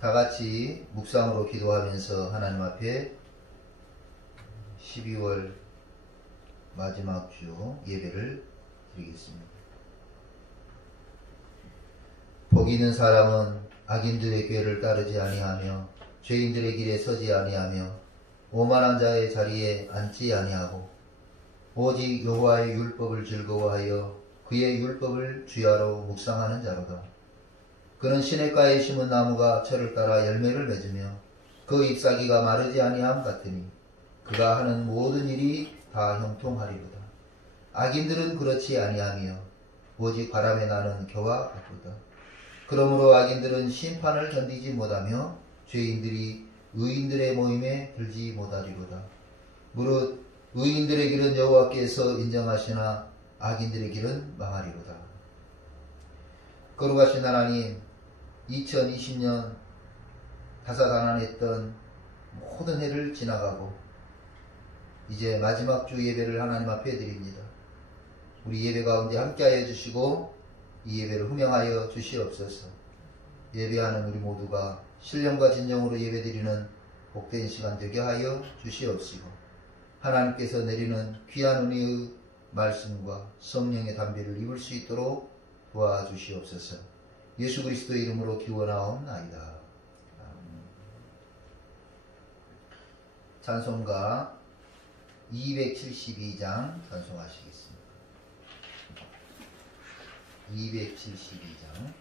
다 같이 묵상으로 기도하면서 하나님 앞에 12월 마지막 주 예배를 드리겠습니다. 복 있는 사람은 악인들의 궤를 따르지 아니하며 죄인들의 길에 서지 아니하며 오만한 자의 자리에 앉지 아니하고 오직 여호와의 율법을 즐거워하여 그의 율법을 주야로 묵상하는 자로다. 그는 시냇가에 심은 나무가 철을 따라 열매를 맺으며 그 잎사귀가 마르지 아니함 같으니 그가 하는 모든 일이 다 형통하리로다. 악인들은 그렇지 아니하며 오직 바람에 나는 겨와 같도다. 그러므로 악인들은 심판을 견디지 못하며 죄인들이 의인들의 모임에 들지 못하리로다. 무릇 의인들의 길은 여호와께서 인정하시나 악인들의 길은 망하리로다. 거룩하신 하나님, 2020년 다사다난했던 모든 해를 지나가고 이제 마지막 주 예배를 하나님 앞에 드립니다. 우리 예배 가운데 함께하여 주시고 이 예배를 훈명하여 주시옵소서. 예배하는 우리 모두가 신령과 진정으로 예배드리는 복된 시간 되게 하여 주시옵시고 하나님께서 내리는 귀한 은혜의 말씀과 성령의 담비를 입을 수 있도록 도와주시옵소서. 예수 그리스도의 이름으로 기원하옵나이다. 찬송가 272장 찬송하시겠습니다. 272장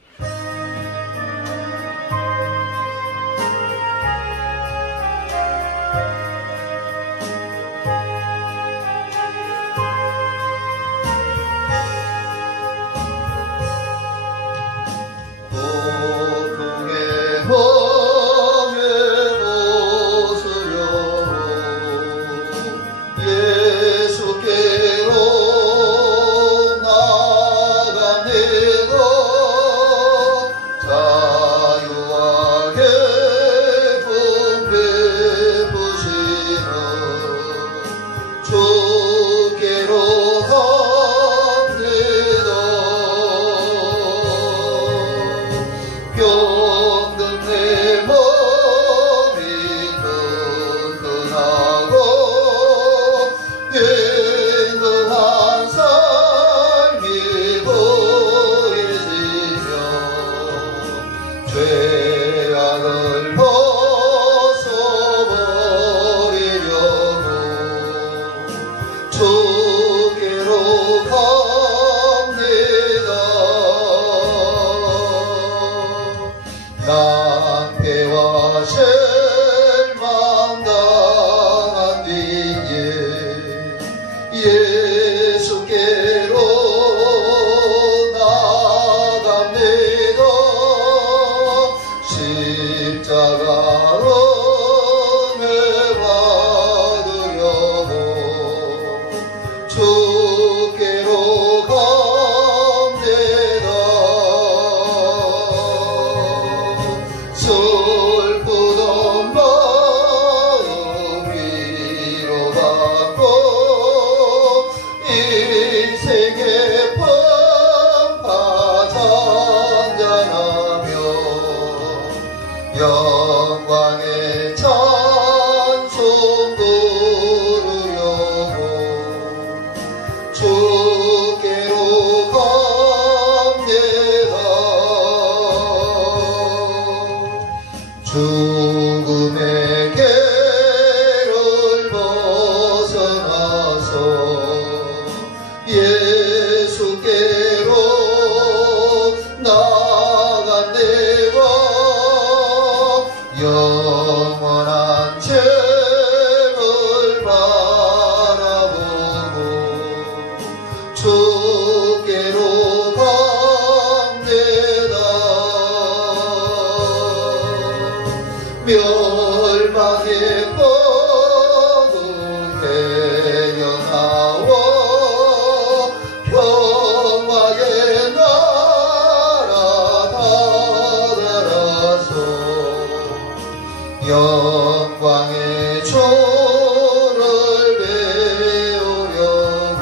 영광의 조를 배우려고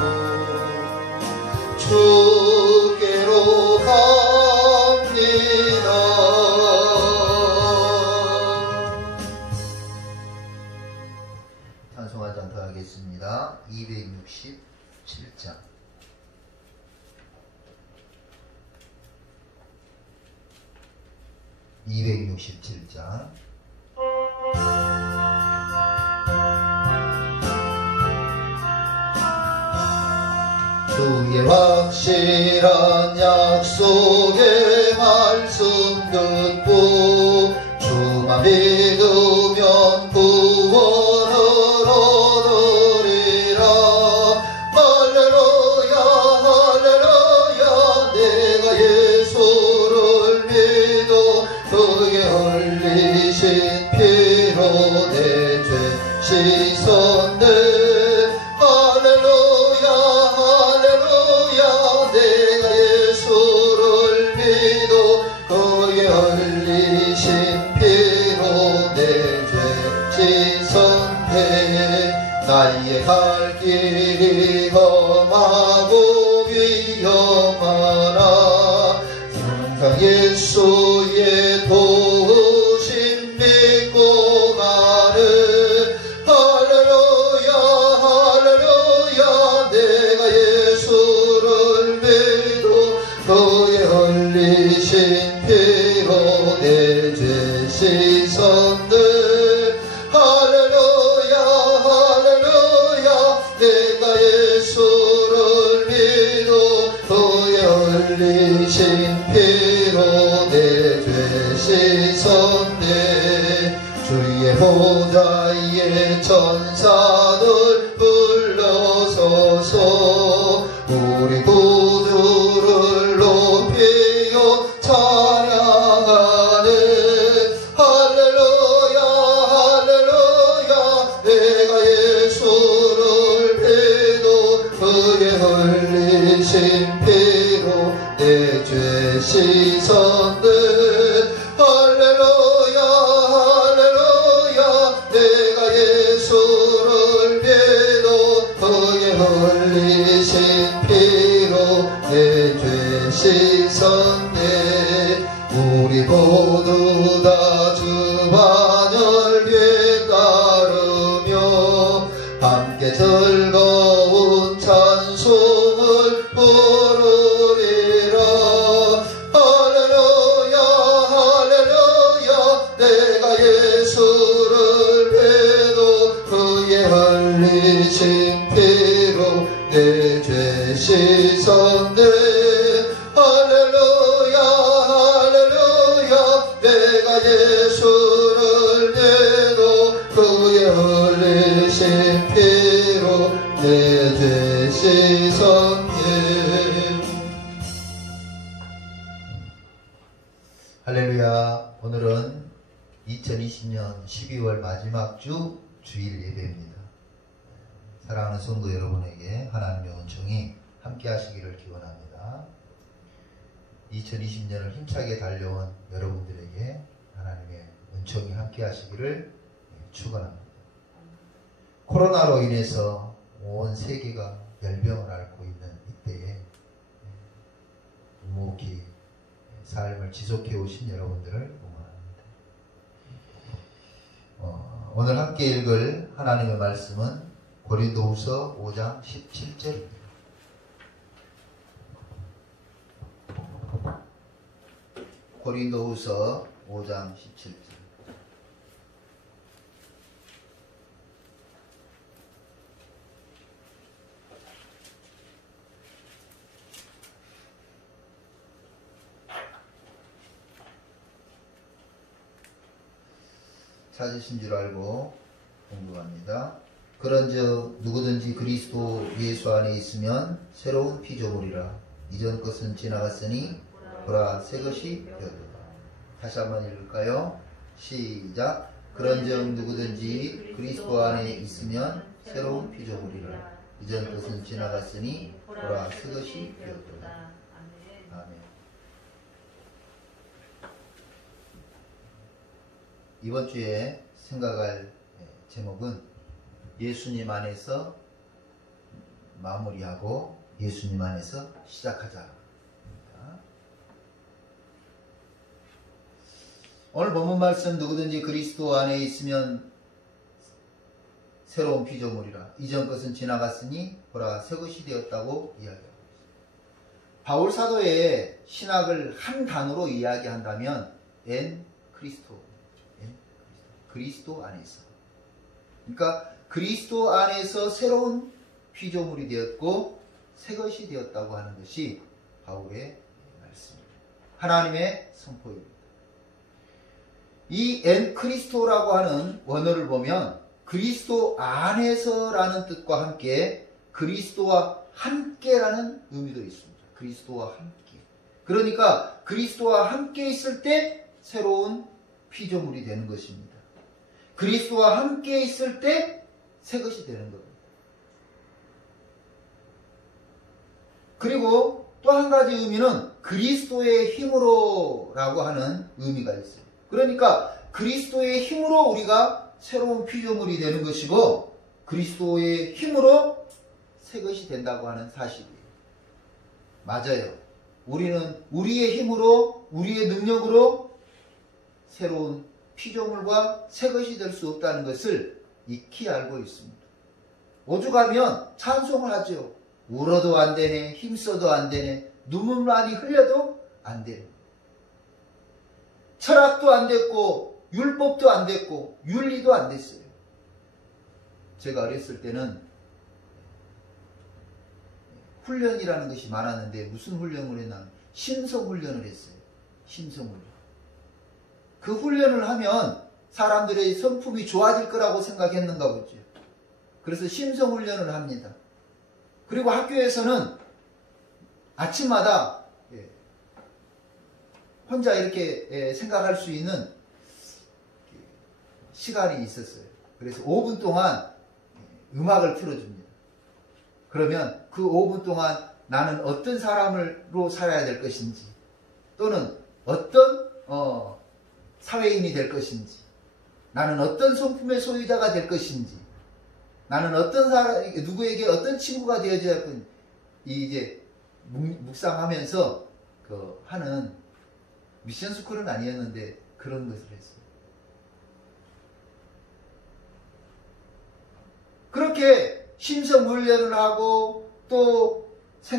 주께로 갑니다. 시작. 267장. 주의 확실한 약속의 말씀 듣고 주만 믿으면 구원을 얻으리라. 할렐루야 할렐루야. 내가 예수를 믿어 그의 흘리신 피로 내 죄 씻었네. 나의 갈 길이 험하고 위험하나 항상 예수의 도우심 믿고 가네. 할렐루야 할렐루야. 내가 예수를 믿어 그의 흘리신 피로 내 죄 씻었네. 내가 예수를 믿어 그의 흘리신 피로 내 죄 씻었네. 주의 보좌에 천사들 불러서서 우리 구주를 높이어 찬양하네. 할렐루야 할렐루야. 내가 예수를 그의 흘리신 피로 내 죄 씻었네. 할렐루야 할렐루야. 내가 예수를 믿어 그의 흘리신 피로 내 죄 씻었네. 우리 모두 다 주 반열에 따르며 함께 즐거운 찬송을 부르리라. 할렐루야 할렐루야. 내가 예수를 믿어 그의 흘리신 피로 내 죄 씻었네. 할렐루야 할렐루야. 내가 예수를 믿어 그의 흘리신 피로 내 죄 씻었네. 할렐루야. 오늘은 2020년 12월 마지막 주 주일 예배입니다. 사랑하는 성도 여러분에게 하나님의 은총이 함께 하시기를 기원합니다. 2020년을 힘차게 달려온 여러분들에게 하나님의 은총이 함께 하시기를 축원합니다. 코로나로 인해서 온 세계가 열병을 앓고 있는 이때에 묵묵히 삶을 지속해 오신 여러분들을 응원합니다. 오늘 함께 읽을 하나님의 말씀은 고린도후서 5장 17절입니다. 고린도후서 5장 17절. 찾으신 줄 알고 공부합니다. 그런즉 누구든지 그리스도 예수 안에 있으면 새로운 피조물이라. 이전 것은 지나갔으니 보라 새 것이 되었도다. 다시 한번 읽을까요? 시작. 그런즉 누구든지 그리스도 안에 있으면 새로운 피조물이라. 이전 것은 지나갔으니 보라 새 것이 되었도다. 아멘. 이번 주에 생각할 제목은 예수님 안에서 마무리하고 예수님 안에서 시작하자. 오늘 본문 말씀 누구든지 그리스도 안에 있으면 새로운 피조물이라. 이전 것은 지나갔으니 보라 새 것이 되었다고 이야기합니다. 바울 사도의 신학을 한 단어로 이야기한다면 엔 크리스토, 그리스도 안에서. 그러니까 그리스도 안에서 새로운 피조물이 되었고 새 것이 되었다고 하는 것이 바울의 말씀입니다. 하나님의 선포입니다. 이 엔 크리스토라고 하는 원어를 보면 그리스도 안에서라는 뜻과 함께 그리스도와 함께라는 의미도 있습니다. 그리스도와 함께. 그러니까 그리스도와 함께 있을 때 새로운 피조물이 되는 것입니다. 그리스도와 함께 있을 때 새 것이 되는 겁니다. 그리고 또 한 가지 의미는 그리스도의 힘으로라고 하는 의미가 있어요. 그러니까 그리스도의 힘으로 우리가 새로운 피조물이 되는 것이고 그리스도의 힘으로 새 것이 된다고 하는 사실이에요. 맞아요. 우리는 우리의 힘으로 우리의 능력으로 새로운 피조물과 새 것이 될 수 없다는 것을 익히 알고 있습니다. 오죽하면 찬송을 하죠. 울어도 안 되네, 힘써도 안 되네, 눈물 많이 흘려도 안 되네. 철학도 안 됐고 율법도 안 됐고 윤리도 안 됐어요. 제가 어렸을 때는 훈련이라는 것이 많았는데 무슨 훈련을 했나? 심성훈련을 했어요. 심성훈련. 그 훈련을 하면 사람들의 성품이 좋아질 거라고 생각했는가 보죠. 그래서 심성훈련을 합니다. 그리고 학교에서는 아침마다 혼자 이렇게 생각할 수 있는 시간이 있었어요. 그래서 5분 동안 음악을 틀어줍니다. 그러면 그 5분 동안 나는 어떤 사람으로 살아야 될 것인지 또는 어떤 사회인이 될 것인지 나는 어떤 성품의 소유자가 될 것인지 나는 어떤 사람, 누구에게 어떤 친구가 되어줘야 할 건지 이제 묵상하면서 하는 미션 스쿨은 아니었는데 그런 것을 했어요. 그렇게 심성 훈련을 하고 또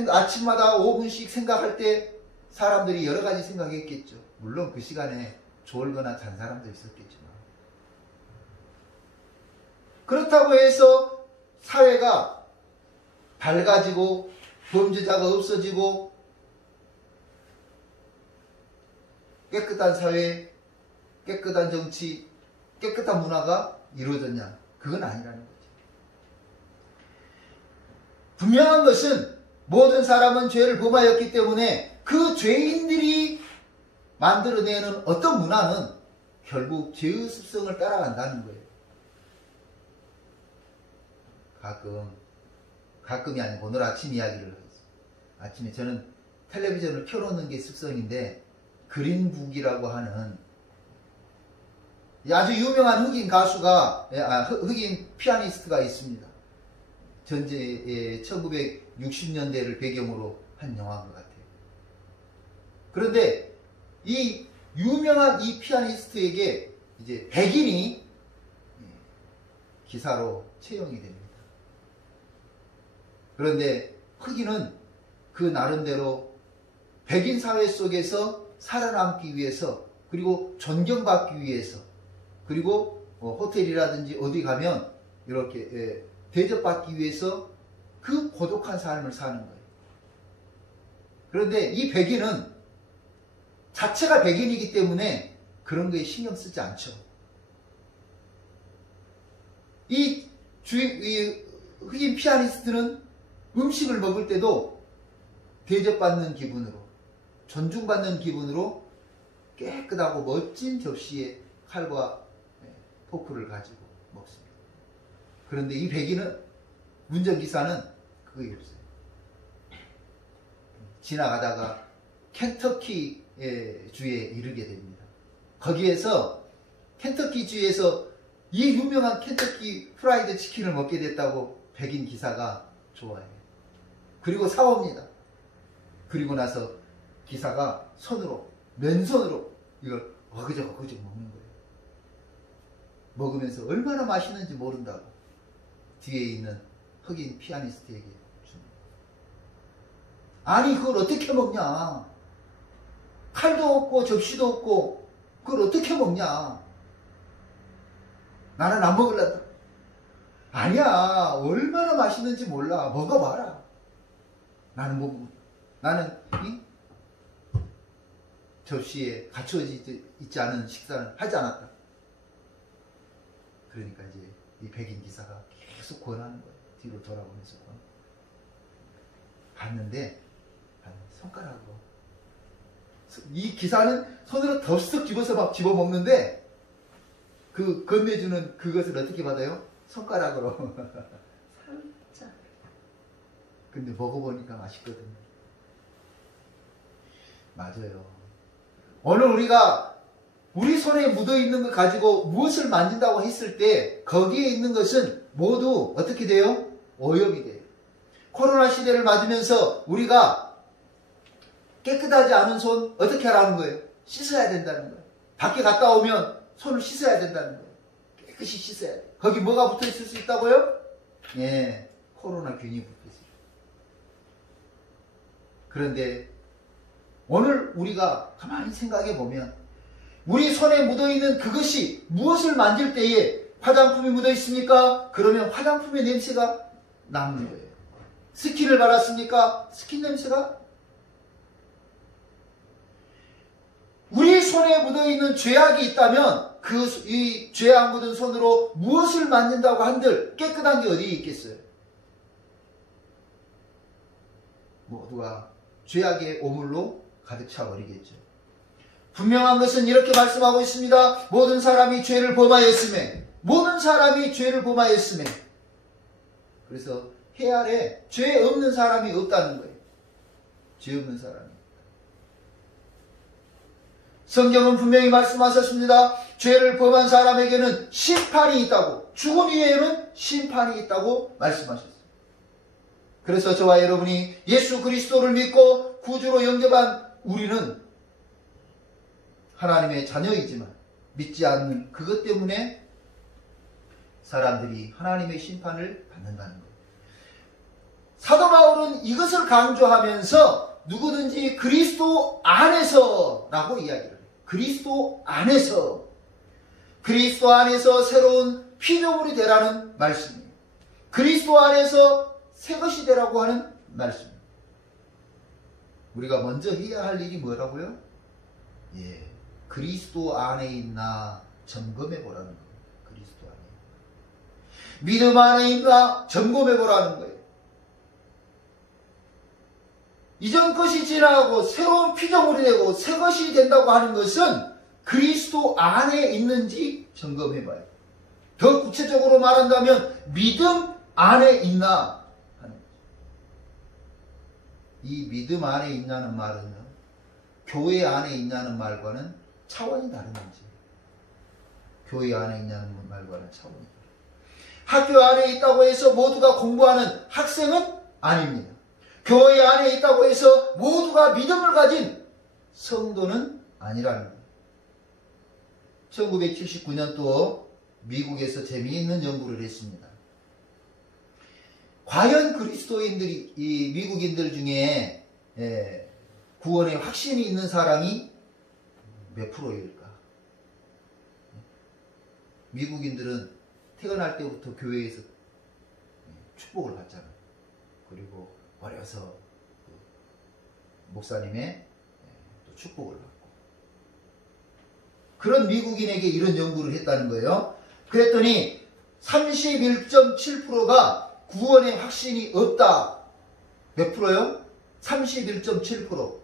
아침마다 5분씩 생각할 때 사람들이 여러 가지 생각했겠죠. 물론 그 시간에 졸거나 잔 사람도 있었겠지만 그렇다고 해서 사회가 밝아지고 범죄자가 없어지고 깨끗한 사회, 깨끗한 정치, 깨끗한 문화가 이루어졌냐? 그건 아니라는 거죠. 분명한 것은 모든 사람은 죄를 범하였기 때문에 그 죄인들이 만들어내는 어떤 문화는 결국 죄의 습성을 따라간다는 거예요. 가끔이 아니고 오늘 아침 이야기를 했어요. 아침에 저는 텔레비전을 켜놓는 게 습성인데 그린북이라고 하는 아주 유명한 흑인 가수가 흑인 피아니스트가 있습니다. 전제 1960년대를 배경으로 한 영화인 것 같아요. 그런데 이 유명한 이 피아니스트에게 이제 백인이 기사로 채용이 됩니다. 그런데 흑인은 그 나름대로 백인 사회 속에서 살아남기 위해서 그리고 존경받기 위해서 그리고 호텔이라든지 어디 가면 이렇게 대접받기 위해서 그 고독한 삶을 사는 거예요. 그런데 이 백인은 자체가 백인이기 때문에 그런 거에 신경 쓰지 않죠. 이 흑인 피아니스트는 음식을 먹을 때도 대접받는 기분으로 존중받는 기분으로 깨끗하고 멋진 접시에 칼과 포크를 가지고 먹습니다. 그런데 이 백인은 운전기사는 그게 없어요. 지나가다가 켄터키 주에 이르게 됩니다. 거기에서 켄터키 주에서 이 유명한 켄터키 프라이드 치킨을 먹게 됐다고 백인 기사가 좋아해요. 그리고 사옵니다. 그리고 나서 기사가 맨손으로 이걸 어그적 먹는 거예요. 먹으면서 얼마나 맛있는지 모른다고. 뒤에 있는 흑인 피아니스트에게 줍니다. 아니 그걸 어떻게 먹냐? 칼도 없고 접시도 없고 그걸 어떻게 먹냐? 나는 안 먹을란다. 아니야, 얼마나 맛있는지 몰라. 먹어봐라. 나는 이 접시에 갖춰져 있지 않은 식사를 하지 않았다. 그러니까 이제 이 백인 기사가 계속 권하는 거예요. 뒤로 돌아보면서 봤는데 손가락으로, 이 기사는 손으로 덥석 집어서 막 집어먹는데 그 건네주는 그것을 어떻게 받아요? 손가락으로 살짝. 근데 먹어보니까 맛있거든요. 맞아요. 오늘 우리가 우리 손에 묻어있는 걸 가지고 무엇을 만진다고 했을 때 거기에 있는 것은 모두 어떻게 돼요? 오염이 돼요. 코로나 시대를 맞으면서 우리가 깨끗하지 않은 손 어떻게 하라는 거예요? 씻어야 된다는 거예요. 밖에 갔다 오면 손을 씻어야 된다는 거예요. 깨끗이 씻어야 돼요. 거기 뭐가 붙어 있을 수 있다고요? 예, 코로나균이 붙어 있어요. 그런데 오늘 우리가 가만히 생각해 보면 우리 손에 묻어있는 그것이 무엇을 만질 때에 화장품이 묻어 있습니까? 그러면 화장품의 냄새가 나는 거예요. 스킨을 발랐습니까? 스킨 냄새가. 우리 손에 묻어있는 죄악이 있다면 이 죄악 묻은 손으로 무엇을 만진다고 한들 깨끗한 게 어디에 있겠어요? 모두가 죄악의 오물로 가득 차버리겠죠. 분명한 것은 이렇게 말씀하고 있습니다. 모든 사람이 죄를 범하였으며 모든 사람이 죄를 범하였으며. 그래서 해 아래 죄 없는 사람이 없다는 거예요. 죄 없는 사람이. 성경은 분명히 말씀하셨습니다. 죄를 범한 사람에게는 심판이 있다고, 죽음 이외에는 심판이 있다고 말씀하셨어요. 그래서 저와 여러분이 예수 그리스도를 믿고 구주로 영접한 우리는 하나님의 자녀이지만 믿지 않는 그것 때문에 사람들이 하나님의 심판을 받는다는 거예요. 사도 바울은 이것을 강조하면서 누구든지 그리스도 안에서라고 이야기를 해요. 그리스도 안에서 새로운 피조물이 되라는 말씀이에요. 그리스도 안에서 새 것이 되라고 하는 말씀입니다. 우리가 먼저 해야 할 일이 뭐라고요? 예, 그리스도 안에 있나 점검해 보라는 거예요. 그리스도 안에. 믿음 안에 있나 점검해 보라는 거예요. 이전 것이 지나가고 새로운 피조물이 되고 새 것이 된다고 하는 것은 그리스도 안에 있는지 점검해 봐요. 더 구체적으로 말한다면 믿음 안에 있나 하는 거죠. 이 믿음 안에 있냐는 말은요, 교회 안에 있냐는 말과는 차원이 다른 거지. 교회 안에 있냐는 말과는 차원이 다른. 학교 안에 있다고 해서 모두가 공부하는 학생은 아닙니다. 교회 안에 있다고 해서 모두가 믿음을 가진 성도는 아니라는 거예요. 1979년도 미국에서 재미있는 연구를 했습니다. 과연 그리스도인들이, 이 미국인들 중에 구원의 확신이 있는 사람이 몇 프로일까? 미국인들은 태어날 때부터 교회에서 축복을 받잖아요. 그리고 어려서 목사님의 또 축복을 받고. 그런 미국인에게 이런 연구를 했다는 거예요. 그랬더니 31.7%가 구원의 확신이 없다. 몇 프로요? 31.7%.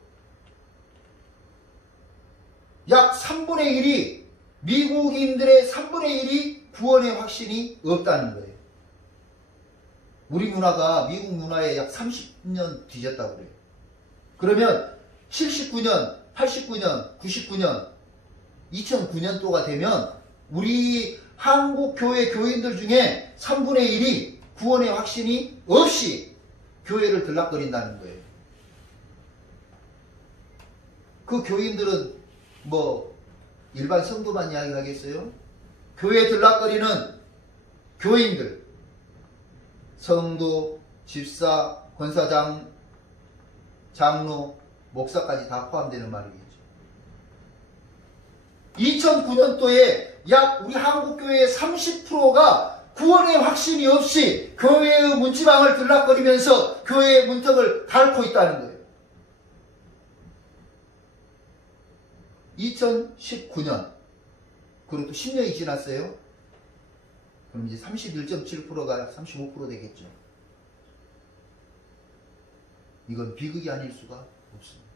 약 3분의 1이, 미국인들의 3분의 1이 구원의 확신이 없다는 거예요. 우리 문화가 미국 문화에 약 30년 뒤졌다고 그래요. 그러면 79년, 89년, 99년, 2009년도가 되면 우리 한국 교회 교인들 중에 3분의 1이 구원의 확신이 없이 교회를 들락거린다는 거예요. 그 교인들은 뭐 일반 성도만 이야기하겠어요? 교회에 들락거리는 교인들, 성도, 집사, 권사장, 장로, 목사까지 다 포함되는 말이겠죠. 2009년도에 약 우리 한국교회의 30%가 구원의 확신이 없이 교회의 문지방을 들락거리면서 교회의 문턱을 닳고 있다는 거예요. 2019년, 그리고 또 10년이 지났어요. 그럼 이제 31.7%가 35% 되겠죠. 이건 비극이 아닐 수가 없습니다.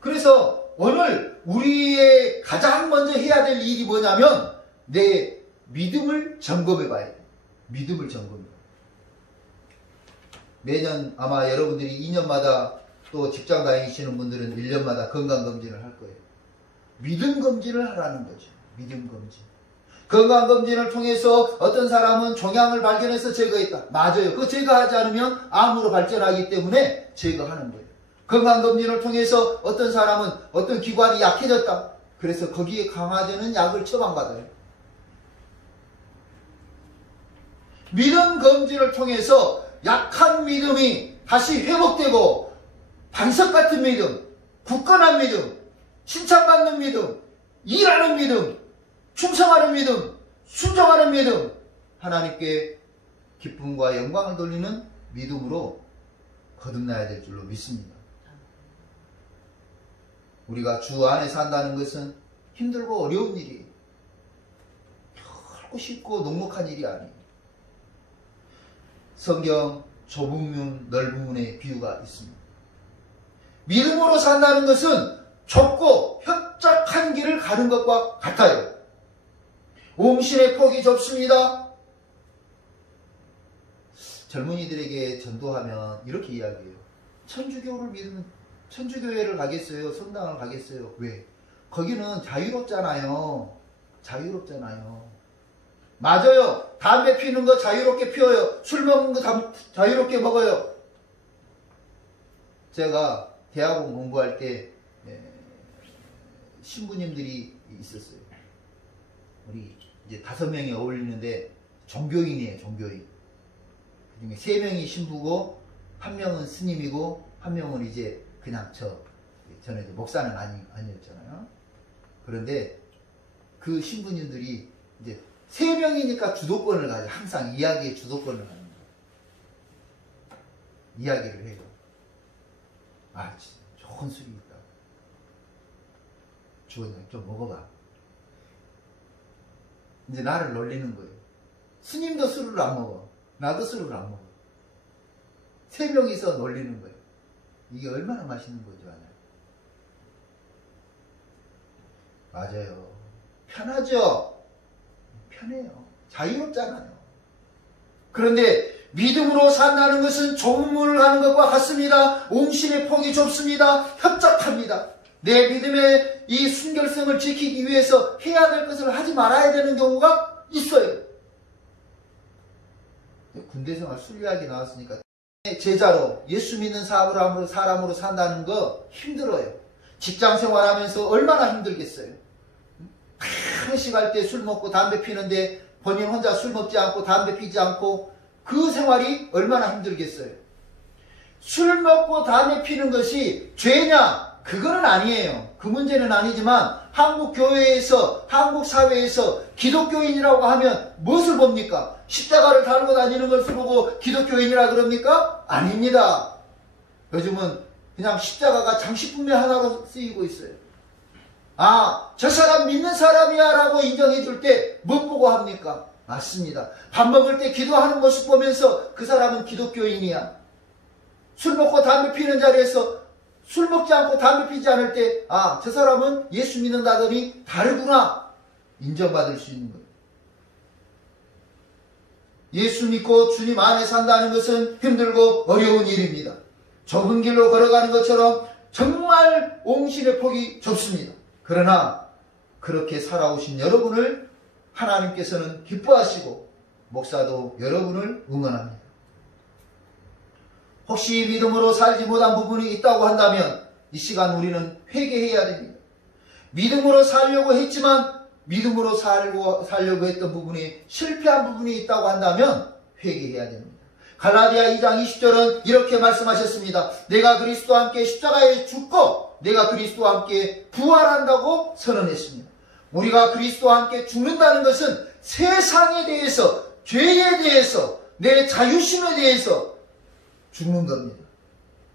그래서 오늘 우리의 가장 먼저 해야 될 일이 뭐냐면 내 믿음을 점검해 봐야 돼요. 믿음을 점검해 봐요. 매년 아마 여러분들이 2년마다 또 직장 다니시는 분들은 1년마다 건강검진을 할 거예요. 믿음검진을 하라는 거죠. 믿음검진. 건강검진을 통해서 어떤 사람은 종양을 발견해서 제거했다. 맞아요. 그거 제거하지 않으면 암으로 발전하기 때문에 제거하는 거예요. 건강검진을 통해서 어떤 사람은 어떤 기관이 약해졌다. 그래서 거기에 강화되는 약을 처방받아요. 믿음검진을 통해서 약한 믿음이 다시 회복되고 반석 같은 믿음, 굳건한 믿음, 칭찬받는 믿음, 일하는 믿음, 충성하는 믿음, 순종하는 믿음, 하나님께 기쁨과 영광을 돌리는 믿음으로 거듭나야 될 줄로 믿습니다. 우리가 주 안에 산다는 것은 힘들고 어려운 일이에요. 하고 싶고 녹록한 일이 아니에요. 성경 좁은 문, 넓은 문의 비유가 있습니다. 믿음으로 산다는 것은 좁고 협착한 길을 가는 것과 같아요. 옹신의 폭이 좁습니다. 젊은이들에게 전도하면 이렇게 이야기해요. 천주교를 믿으면 천주교회를 가겠어요? 성당을 가겠어요? 왜? 거기는 자유롭잖아요. 자유롭잖아요. 맞아요. 담배 피우는 거 자유롭게 피워요. 술 먹는 거 자유롭게 먹어요. 제가 대학원 공부할 때 신부님들이 있었어요. 우리 이제 5명이 어울리는데 종교인이에요. 종교인. 그중에 3명이 신부고 1명은 스님이고 1명은 이제 그냥 저는 이제 목사는 아니었잖아요. 그런데 그 신부님들이 이제 3명이니까 주도권을 가져. 항상 이야기의 주도권을 가는 거예요. 이야기를 해요. 아, 진짜 좋은 술이 있다. 주원님 좀 먹어봐. 이제 나를 놀리는 거예요. 스님도 술을 안 먹어. 나도 술을 안 먹어. 3명이서 놀리는 거예요. 이게 얼마나 맛있는 거죠, 맞아요. 편하죠? 편해요. 자유롭잖아요. 그런데 믿음으로 산다는 것은 좁은 문을 가는 것과 같습니다. 옹신의 폭이 좁습니다. 협착합니다. 내 믿음의 이 순결성을 지키기 위해서 해야 될 것을 하지 말아야 되는 경우가 있어요. 군대생활 술 이야기 나왔으니까 제자로 예수 믿는 사람으로 산다는 거 힘들어요. 직장 생활하면서 얼마나 힘들겠어요. 회식할 때 술 먹고 담배 피는데 본인 혼자 술 먹지 않고 담배 피지 않고 그 생활이 얼마나 힘들겠어요. 술 먹고 담배 피는 것이 죄냐? 그거는 아니에요. 그 문제는 아니지만 한국 교회에서, 한국 사회에서 기독교인이라고 하면 무엇을 봅니까? 십자가를 달고 다니는 것을 보고 기독교인이라 그럽니까? 아닙니다. 요즘은 그냥 십자가가 장식품의 하나로 쓰이고 있어요. 아, 저 사람 믿는 사람이야 라고 인정해 줄 때 못 보고 합니까? 맞습니다. 밥 먹을 때 기도하는 모습 보면서 그 사람은 기독교인이야. 술 먹고 담배 피는 자리에서 술 먹지 않고 담배 피지 않을 때 아, 저 사람은 예수 믿는다더니 다르구나 인정받을 수 있는 거예요. 예수 믿고 주님 안에 산다는 것은 힘들고 어려운 일입니다. 좁은 길로 걸어가는 것처럼 정말 옹신의 폭이 좁습니다. 그러나 그렇게 살아오신 여러분을 하나님께서는 기뻐하시고 목사도 여러분을 응원합니다. 혹시 믿음으로 살지 못한 부분이 있다고 한다면 이 시간 우리는 회개해야 됩니다. 믿음으로 살려고 했지만 믿음으로 살려고 했던 부분이 실패한 부분이 있다고 한다면 회개해야 됩니다. 갈라디아 2장 20절은 이렇게 말씀하셨습니다. 내가 그리스도와 함께 십자가에 죽고 내가 그리스도와 함께 부활한다고 선언했습니다. 우리가 그리스도와 함께 죽는다는 것은 세상에 대해서, 죄에 대해서, 내 자유심에 대해서 죽는 겁니다.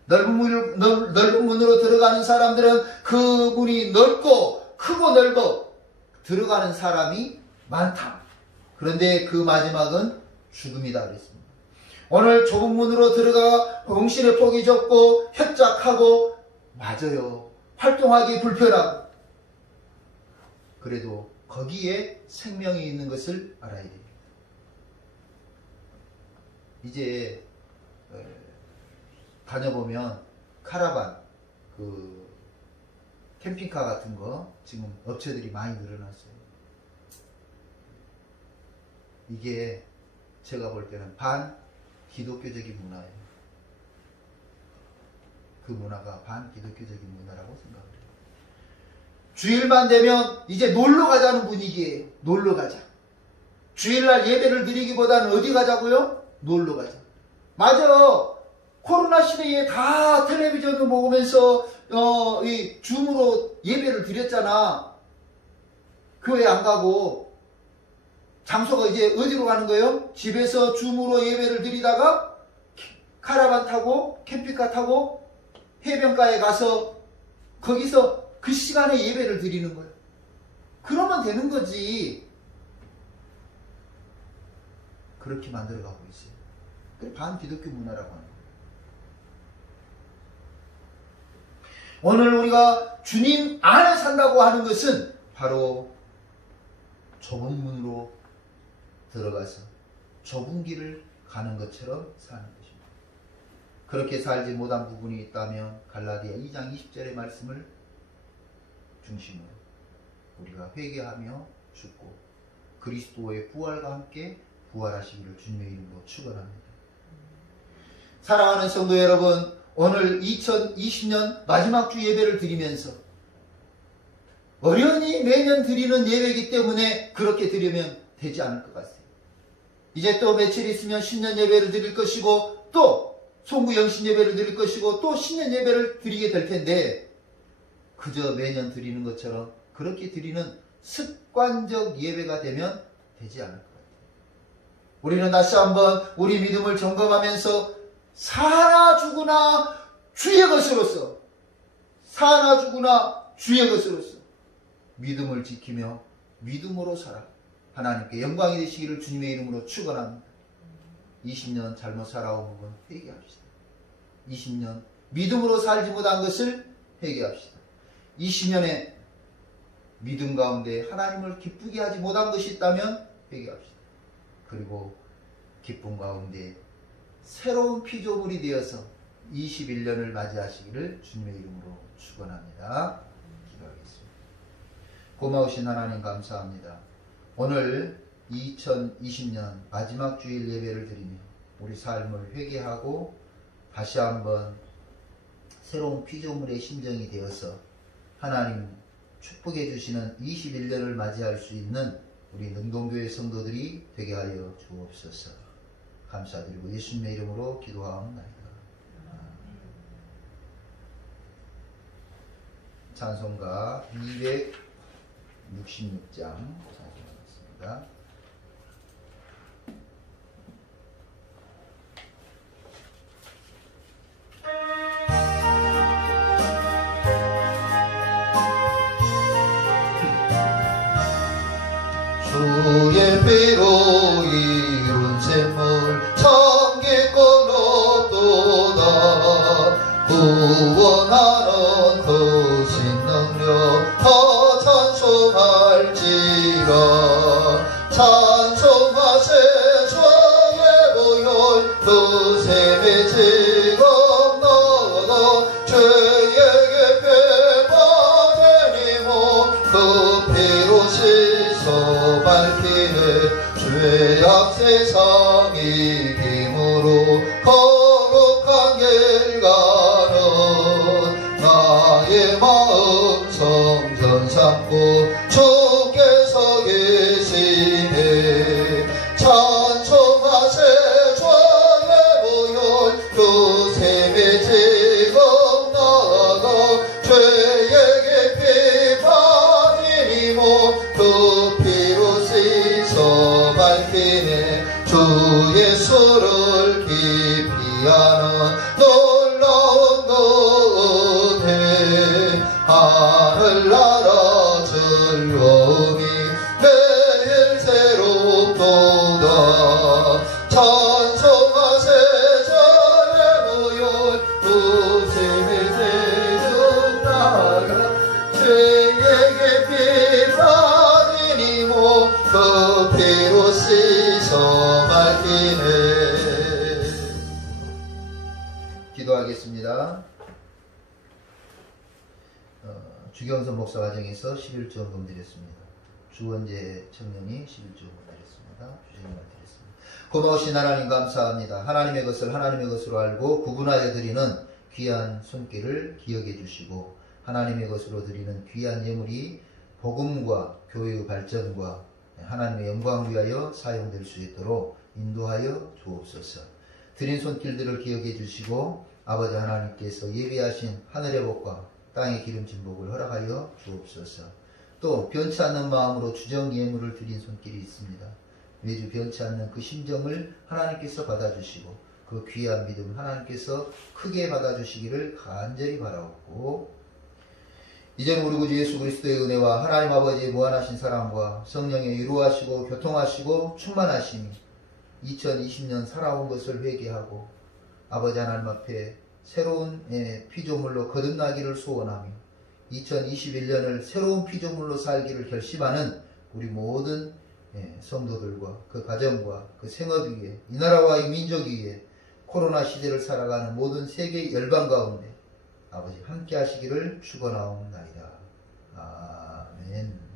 넓은 문으로 들어가는 사람들은 그 문이 넓고 크고 넓어 들어가는 사람이 많다. 그런데 그 마지막은 죽음이다 그랬습니다. 오늘 좁은 문으로 들어가 홍실의 폭이 좁고 협착하고 맞아요. 활동하기 불편하고 그래도 거기에 생명이 있는 것을 알아야 됩니다. 이제 다녀보면 카라반, 캠핑카 같은 거 지금 업체들이 많이 늘어났어요. 이게 제가 볼 때는 반 기독교적인 문화예요. 그 문화가 반 기독교적인 문화라고 생각을 해요. 주일만 되면 이제 놀러 가자는 분위기예요. 놀러 가자. 주일날 예배를 드리기보다는 어디 가자고요? 놀러 가자. 맞아. 코로나 시대에 다 텔레비전을 먹으면서 이 줌으로 예배를 드렸잖아. 교회 안 가고. 장소가 이제 어디로 가는 거예요? 집에서 줌으로 예배를 드리다가 카라반 타고 캠핑카 타고 해변가에 가서 거기서 그 시간에 예배를 드리는 거예요. 그러면 되는 거지. 그렇게 만들어가고 있어요. 그게 반기독교 문화라고 하는 거예요. 오늘 우리가 주님 안에 산다고 하는 것은 바로 좁은 문으로 들어가서 좁은 길을 가는 것처럼 사는 것입니다. 그렇게 살지 못한 부분이 있다면 갈라디아 2장 20절의 말씀을 중심으로 우리가 회개하며 죽고 그리스도의 부활과 함께 부활하시기를 주님의 이름으로 축원합니다. 사랑하는 성도 여러분, 오늘 2020년 마지막 주 예배를 드리면서 어련히 매년 드리는 예배이기 때문에 그렇게 드리면 되지 않을 것 같아요. 이제 또 며칠 있으면 신년 예배를 드릴 것이고 또 송구 영신 예배를 드릴 것이고 또 신년 예배를 드리게 될 텐데 그저 매년 드리는 것처럼 그렇게 드리는 습관적 예배가 되면 되지 않을 것 같아요. 우리는 다시 한번 우리 믿음을 점검하면서 사나 죽으나 주의 것으로서 사나 죽으나 주의 것으로서 믿음을 지키며 믿음으로 살아 하나님께 영광이 되시기를 주님의 이름으로 축원합니다. 20년 잘못 살아온 부분 회개합시다. 20년 믿음으로 살지 못한 것을 회개합시다. 20년에 믿음 가운데 하나님을 기쁘게 하지 못한 것이 있다면 회개합시다. 그리고 기쁨 가운데 새로운 피조물이 되어서 21년을 맞이하시기를 주님의 이름으로 축원합니다. 기도하겠습니다. 고마우신 하나님 감사합니다. 오늘 2020년 마지막 주일 예배를 드리며 우리 삶을 회개하고 다시 한번 새로운 피조물의 심정이 되어서 하나님 축복해 주시는 21년을 맞이할 수 있는 우리 능동교회 성도들이 되게 하여 주옵소서. 감사드리고 예수님의 이름으로 기도하옵나이다. 찬송가 266장 찬송하겠습니다. 주의 피로 이룬 샘물 참기권 없도다. 구원하는 그 신능력 더 찬송할지라. 찬송하세 주의 보혈 그 샘의 즐거움 나가 죄에게 배받으니 몸그 피로 씻어 밝히네. 죄악 세상 이김으로 거룩한 길 가는 나의 마음 성전 삼고 주께서 때로 쓰서 밝히네. 기도하겠습니다. 주경선 목사 가정에서 11조원금 드렸습니다. 주원재 청년이 11조원금 드렸습니다. 주제님을 드렸습니다. 고마우신 하나님 감사합니다. 하나님의 것을 하나님의 것으로 알고 구분하여 드리는 귀한 손길을 기억해 주시고 하나님의 것으로 드리는 귀한 예물이 복음과 교회의 발전과 하나님의 영광 위하여 사용될 수 있도록 인도하여 주옵소서. 드린 손길들을 기억해 주시고 아버지 하나님께서 예비하신 하늘의 복과 땅의 기름진 복을 허락하여 주옵소서. 또 변치 않는 마음으로 주정 예물을 드린 손길이 있습니다. 매주 변치 않는 그 심정을 하나님께서 받아주시고 그 귀한 믿음 하나님께서 크게 받아주시기를 간절히 바라옵고 이제는 우리 구주 예수 그리스도의 은혜와 하나님 아버지의 무한하신 사랑과 성령의 위로하시고 교통하시고 충만하심이 2020년 살아온 것을 회개하고 아버지 하나님 앞에 새로운 피조물로 거듭나기를 소원하며 2021년을 새로운 피조물로 살기를 결심하는 우리 모든 성도들과 그 가정과 그 생업 위에 이 나라와 이 민족 위에 코로나 시대를 살아가는 모든 세계 열방 가운데 아버지 함께 하시기를 축원하옵나이다. 아멘.